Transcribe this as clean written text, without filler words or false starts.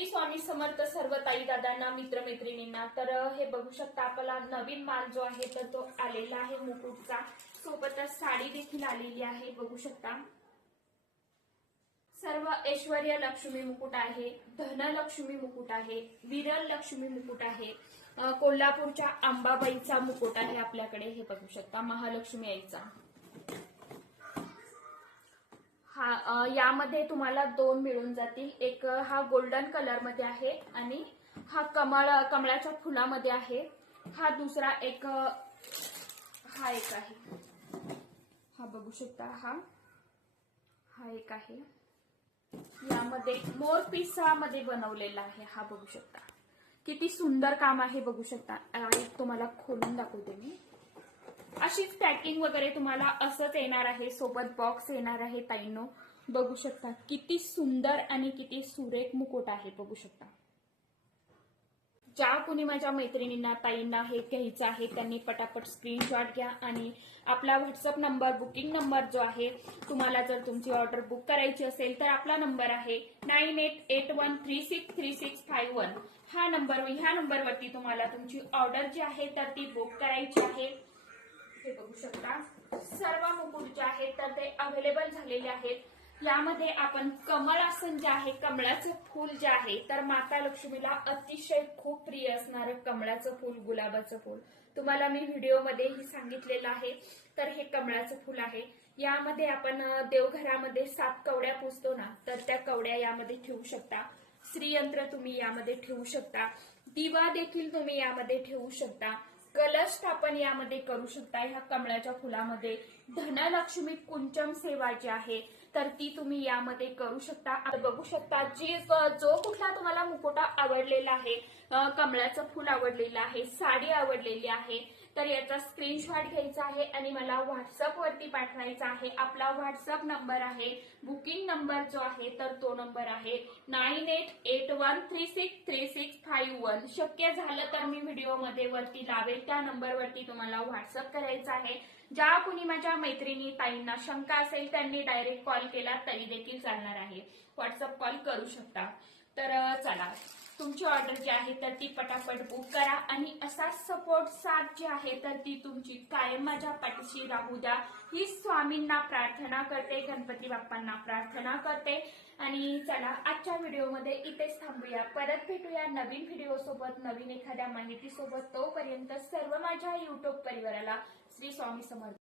श्री स्वामी समर्थ सर्व ताई दादांना मित्रमैत्रिणींना। तर हे बघू शकता आपला नवीन माल जो आहे तर तो आलेला आहे मुकुटचा, सोबतच साडी देखील आलेली आहे। बघू शकता सर्व ऐश्वर्य लक्ष्मी मुकुट आहे, धनलक्ष्मी मुकुट आहे, विरल लक्ष्मी मुकुट आहे, कोल्हापूरच्या अंबाबाईचा मुकुट आहे आपल्याकडे। हे बघू शकता महालक्ष्मी आईचा। हा यामध्ये तुम्हाला दोन मिळून जातील, एक हा गोल्डन कलर मध्ये आहे आणि हा कमळाच्या फुलामध्ये आहे। हा दुसरा एक हा एक आहे, हा बघू शकता हा एक आहे। यामध्ये मोर पिसामध्ये बनवलेला आहे। हा बघू शकता किती सुंदर काम आहे, बघू शकता। तुम्हाला खोलून दाखवते मी। अशीच पॅकिंग वगैरे तुम्हाला असंच येणार आहे, सोबत बॉक्स येणार आहे ताईंनो। बघू शकता किती सुंदर आणि किती सुरेख मुकुट आहे, बघू शकता। ज्या कुणी माझ्या मैत्रिणींना ताईंना हे घ्यायचं आहे त्यांनी पटापट स्क्रीनशॉट घ्या आणि आपला व्हॉट्सअप नंबर, बुकिंग नंबर जो आहे, तुम्हाला जर तुमची ऑर्डर बुक करायची असेल तर आपला नंबर आहे 9881363651। ह्या नंबरवरती तुम्हाला तुमची ऑर्डर जी आहे तर ती बुक करायची आहे। हे बघू शकता सर्व मुकुट जे आहेत तर ते अवेलेबल झालेले आहेत। यामध्ये आपण कमळासन जे आहे, कमळाचं फूल जे आहे तर माता लक्ष्मीला अतिशय खूप प्रिय असणारं कमळाचं फूल, गुलाबाचं फूल तुम्हाला मी व्हिडिओमध्येही सांगितलेलं आहे। तर हे कमळाचं फूल आहे। यामध्ये आपण देवघरामध्ये 7 कवड्या पुजतो ना, तर त्या कवड्या यामध्ये ठेवू शकता। श्रीयंत्र तुम्ही यामध्ये ठेवू शकता, दिवा देखील तुम्ही यामध्ये ठेवू शकता, कलश स्थापन यामध्ये करू शकता। ह्या कमळाच्या फुलामध्ये धनलक्ष्मी कुंचम सेवा जी आहे तर ती तुम्ही यामध्ये करू शकता। बघू शकता जो कुठला तुम्हाला मुकुटा आवडलेला आहे, कमळाचं फूल आवडलेलं आहे, साडी आवडलेली आहे, तर याचा स्क्रीनशॉट घ्यायचा आहे आणि मला व्हॉट्सअप वरती पाठवायचा आहे। आपला व्हॉट्सअप नंबर आहे, बुकिंग नंबर जो आहे तर तो नंबर आहे 9881363651। शक्य झालं तर मी व्हिडिओमध्ये वरती लावेल, त्या नंबरवरती तुम्हाला व्हॉट्सअप करायचा आहे। ज्या कुणी माझ्या मैत्रिणी ताईंना शंका असेल त्यांनी डायरेक्ट कॉल केला तरी देखील चालणार आहे, व्हॉट्सअप कॉल करू शकता। तर चला तुमची ऑर्डर जी आहे तर ती पटापट बुक करा आणि असा सपोर्ट साथ जी आहे तर ती तुमची कायम माझ्या पाठीशी राहू द्या, ही स्वामींना प्रार्थना करते, गणपती बाप्पांना प्रार्थना करते। आणि चला आजच्या व्हिडिओमध्ये इथेच थांबूया, परत भेटूया नवीन व्हिडिओ सोबत, नवीन एखाद्या माहिती सोबत। तोपर्यंत सर्व माझ्या युट्यूब परिवाराला श्री स्वामी समर्थ।